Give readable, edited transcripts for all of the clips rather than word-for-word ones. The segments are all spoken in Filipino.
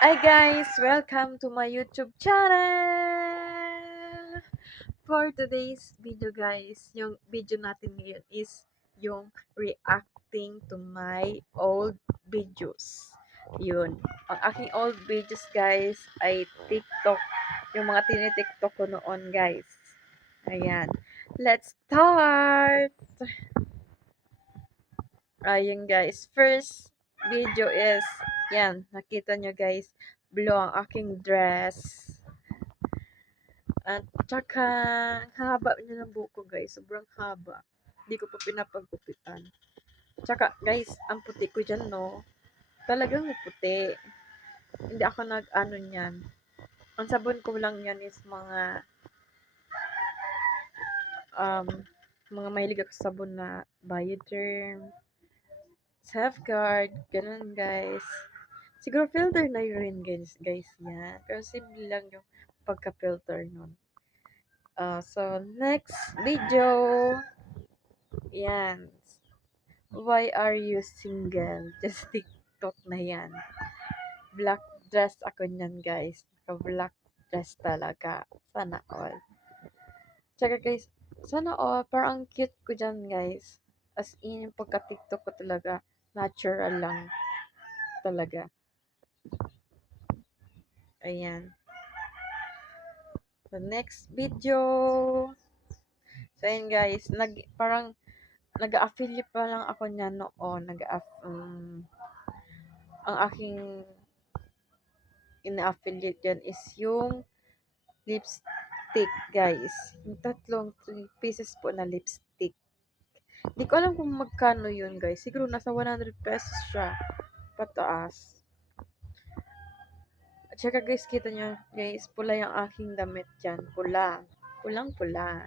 Hi guys! Welcome to my YouTube channel! For today's video guys, yung video natin ngayon is yung reacting to my old videos. Yun. Ang aking old videos guys ay TikTok. Yung mga tinitiktok ko noon guys. Ayan. Let's start! Ayun guys. First video is, yan, nakita nyo guys, blue ang aking dress. At tsaka, haba niya ng buko guys. Sobrang haba. Hindi ko pa pinapagkupitan. Tsaka guys, ang puti ko dyan no. Talagang puti. Hindi ako nag-ano niyan. Ang sabon ko lang yan is um, mga mahilig ako sa sabon na Bioderm, Safeguard, ganun guys. Siguro filter na rin guys yan. Pero simple lang yung pagka-filter nun. So, next video. Yan. Why are you single? Just TikTok na yan. Black dress ako niyan guys. Naka-black dress talaga. Sana all. Tsaka guys, sana all. Parang cute ko dyan guys. As in, yung pagka-TikTok ko talaga, natural lang talaga. Ayan. The next video. So, ayan guys. Parang nag-affiliate pa lang ako niya noon. Ang aking ina-affiliate yan is yung lipstick guys. Yung tatlong 3 pieces po na lipstick. Hindi ko alam kung magkano yun guys. Siguro nasa 100 pesos siya. Pataas. At saka guys, kita nyo guys, pula yung aking damit dyan. Pula. Pulang-pula.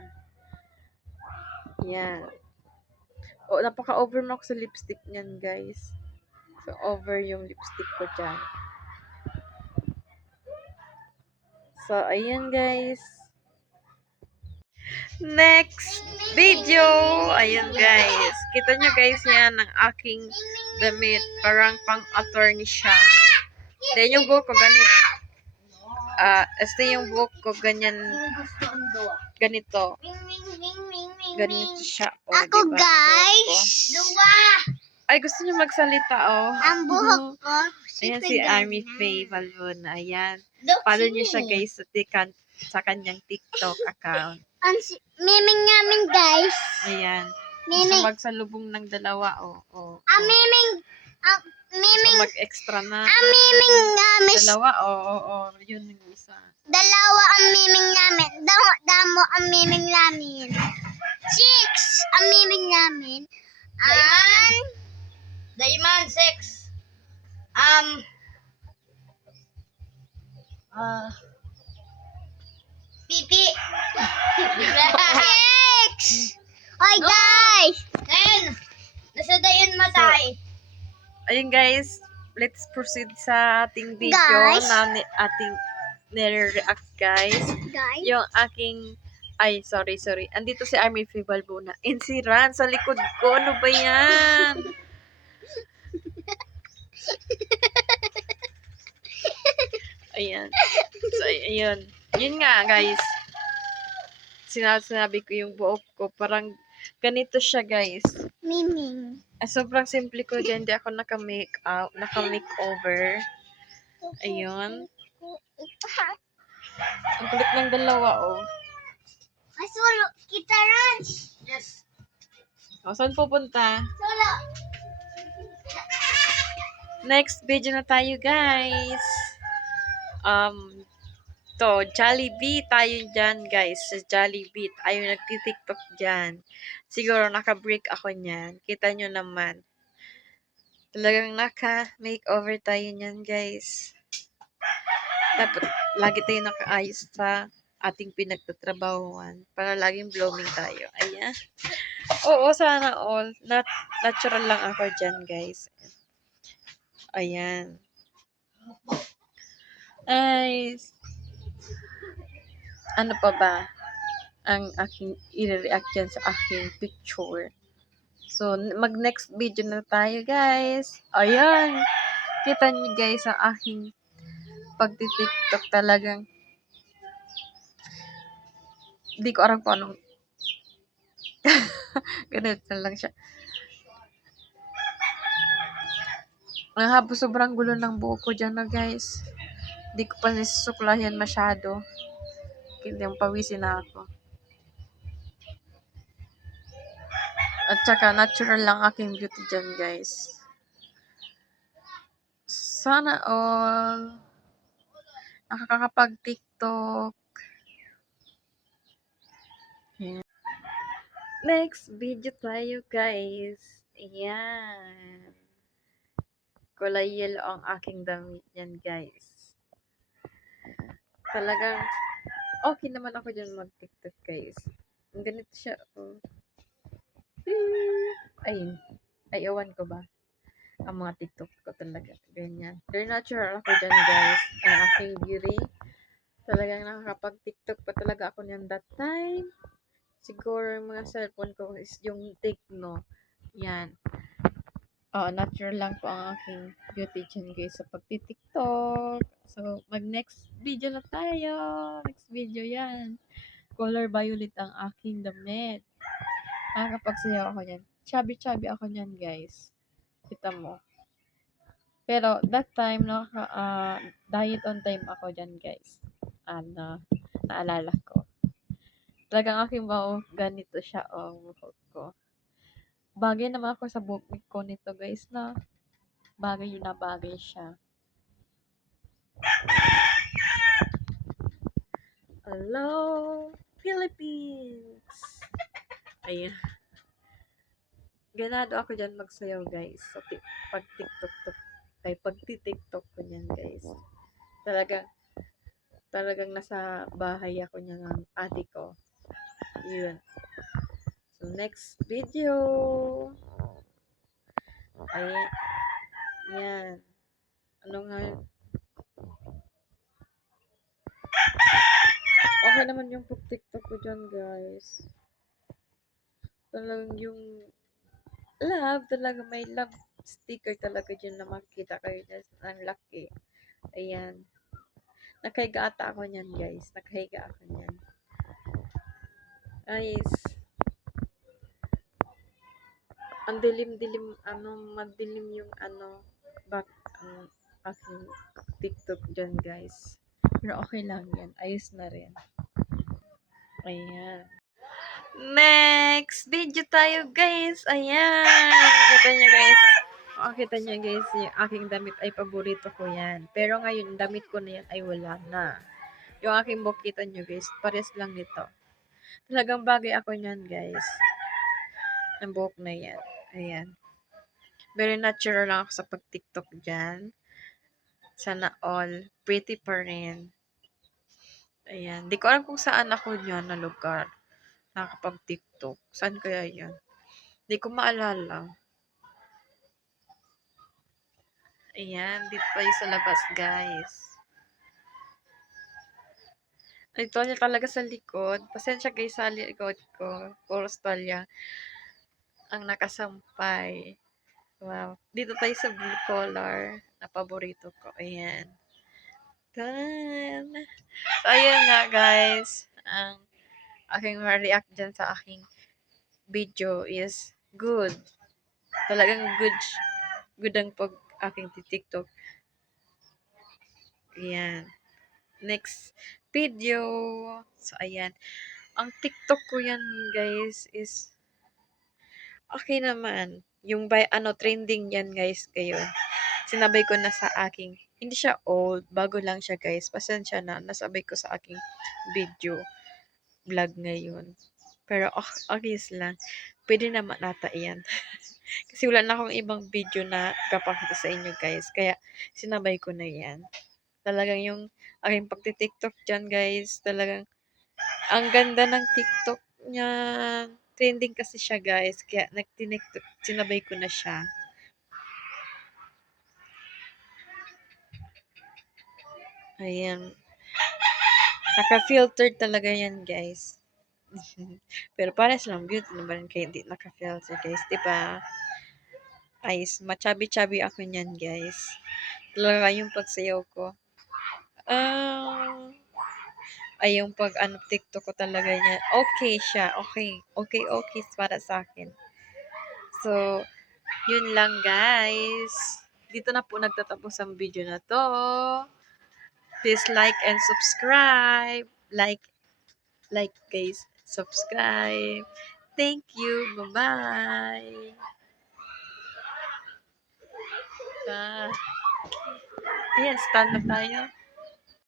Yan. O, napaka-over na ako sa lipstick niyan guys. So, over yung lipstick ko dyan. So, ayan guys. Next video. Ayan guys. Kita nyo guys yan ang aking damit. Parang pang-attorney siya. Then yung buhok ko ganito. Yung buhok ko ganyan. Ganito. Ganito siya. Oh, ako diba? guys. Ay, gusto niyo magsalita oh. Ang buhok ko. Ayan si Army Faye Balbon. Ayan. Follow niyo siya guys sa kanyang TikTok account. Ang miming namin guys. Ayan. Miming. Gusto magsalubong ng dalawa oh. Ang miming. Ang miming. Gusto mag-extra na. Ang miming namin. Dalawa oh. Yun yung isa. Dalawa ang miming namin. Damo ang miming namin. 6 ang miming namin. Diamond 6. Pipi. 6. Hoy guys. 10. Nasa dayan matay. Ayun guys, let's proceed sa ating video Guys. na ating nire-react guys. Yung aking, sorry. Andito si Army Faye Balbona. And si Ran sa likod ko. Ano ba yan? Ayan. So, ayun. Yun nga guys. Sinabi ko yung buhok ko. Parang ganito siya guys. Miming. Sobrang simple ko dyan. Hindi ako naka-makeover. Ayun. Ang kulit ng dalawa, oh. Masulo. Kita rin. Yes. O, saan pupunta? Solo. Next video na tayo, guys. Jollibee tayo dyan, guys. Sa Jollibee. Tayo nagtitiktok dyan. Siguro naka-break ako niyan. Kita nyo naman. Talagang naka-makeover tayo niyan, guys. Dapat lagi tayo nakaayos sa ating pinagtatrabahuan para laging blooming tayo. Ayan. Oo, sana all. Natural lang ako dyan, guys. Ayan. Ay, ano pa ba ang aking i-react dyan sa aking picture? So, mag-next video na tayo, guys. Ayan. Kita niyo, guys, ang aking pagti-TikTok talagang di ko alam kung anong ganito lang siya. Ang haba sobrang gulo ng buhok ko diyan na guys. Di ko pa nasusuklayan masyado. Hindi yung pawisin na ako. At saka natural lang aking beauty dyan guys. Sana all nakakapag-TikTok. Ayan. Next video tayo guys. Ayan. Kulay yellow ang aking damit yan guys. Talagang okay naman ako dyan mag-TikTok guys. Ganito siya. Oh. Ay, ewan ko ba? Ang mga TikTok ko talaga. Ganyan. Very natural ako dyan guys. Ang aking beauty. Talagang nakakapag-TikTok pa talaga ako niyan that time. Siguro yung mga cellphone ko is yung Tecno. Yan. Natural lang po ang aking beauty dyan guys sa pagti-TikTok. So, mag-next video na tayo. Next video yan. Color violet ang aking damit. Nakakapagsayaw ako niyan. Chubby-chubby ako niyan guys. Kita mo. Pero that time, diet on time ako dyan guys. Naalala ko. Talagang aking ganito siya buhok ko. Bagay naman ako sa buhok ko nito guys na bagay yun na bagay siya. Hello, Philippines! Ayan. Ganado ako dyan magsayaw guys. So, pag-TikTok ko niyan guys. Talagang nasa bahay ako niya ng ate ko. Yun. So, next video. Ay, yan. Ano nga okay naman yung pag-TikTok ko dyan, guys. Talagang yung talaga may love sticker talaga dyan na makikita kayo dyan. Ang laki. Ayan. Nakahiga ata ako niyan, guys. Nakahiga ako niyan. Guys. Ang dilim-dilim, madilim yung ang aking TikTok dyan, guys. Pero okay lang yan. Ayos na rin. Ayan. Next video tayo, guys. Ayan. Kita nyo, guys. Kita nyo, guys, yung aking damit ay paborito ko yan. Pero ngayon, damit ko na yan ay wala na. Yung aking buhok, kita nyo, guys. Pares lang nito. Talagang bagay ako niyan, guys. Ang buhok na yan. Ayan. Very natural lang ako sa pag-TikTok dyan. Sana all pretty pa rin. Ayan. Di ko alam kung saan ako dyan na lugar. Nakapag-TikTok. Saan kaya yan? Di ko maalala. Ayan. Dito tayo sa labas, guys. Ay, tolya talaga sa likod. Pasensya guys sa likod ko. Puro tolya ang nakasampay. Wow. Dito tayo sa blue color na paborito ko. Ayan. Done. So, ayan nga guys. Ang aking react dyan sa aking video is good. Talagang good. Good ang pag aking TikTok. Ayan. Next video. So, ayan. Ang TikTok ko yan guys is okay naman. Yung trending yan guys ngayon. Sinabay ko na sa aking, hindi siya old, bago lang siya guys. Pasensya na, nasabay ko sa aking video vlog ngayon. Pero ayos lang. Pwede naman nata yan. Kasi wala na akong ibang video na kapakita sa inyo guys. Kaya sinabay ko na yan. Talagang yung aking pagti-TikTok dyan guys. Talagang ang ganda ng TikTok niya. Trending kasi siya guys. Kaya sinabay ko na siya. Ayan. Naka-filtered talaga yan guys. Pero pares lang beauty naman kaya hindi naka-filter guys. Diba? Ayos. Machabi-chabi ako niyan guys. Talaga yung pagsayaw ko. Ah, ay yung pag ano, TikTok ko talaga niya, okay siya, okay. Okay, okay para sa akin. So, yun lang guys. Dito na po nagtatapos ang video na 'to. Please like and subscribe. Like guys, subscribe. Thank you. Bye-bye. Bye. Ayan, stand na tayo.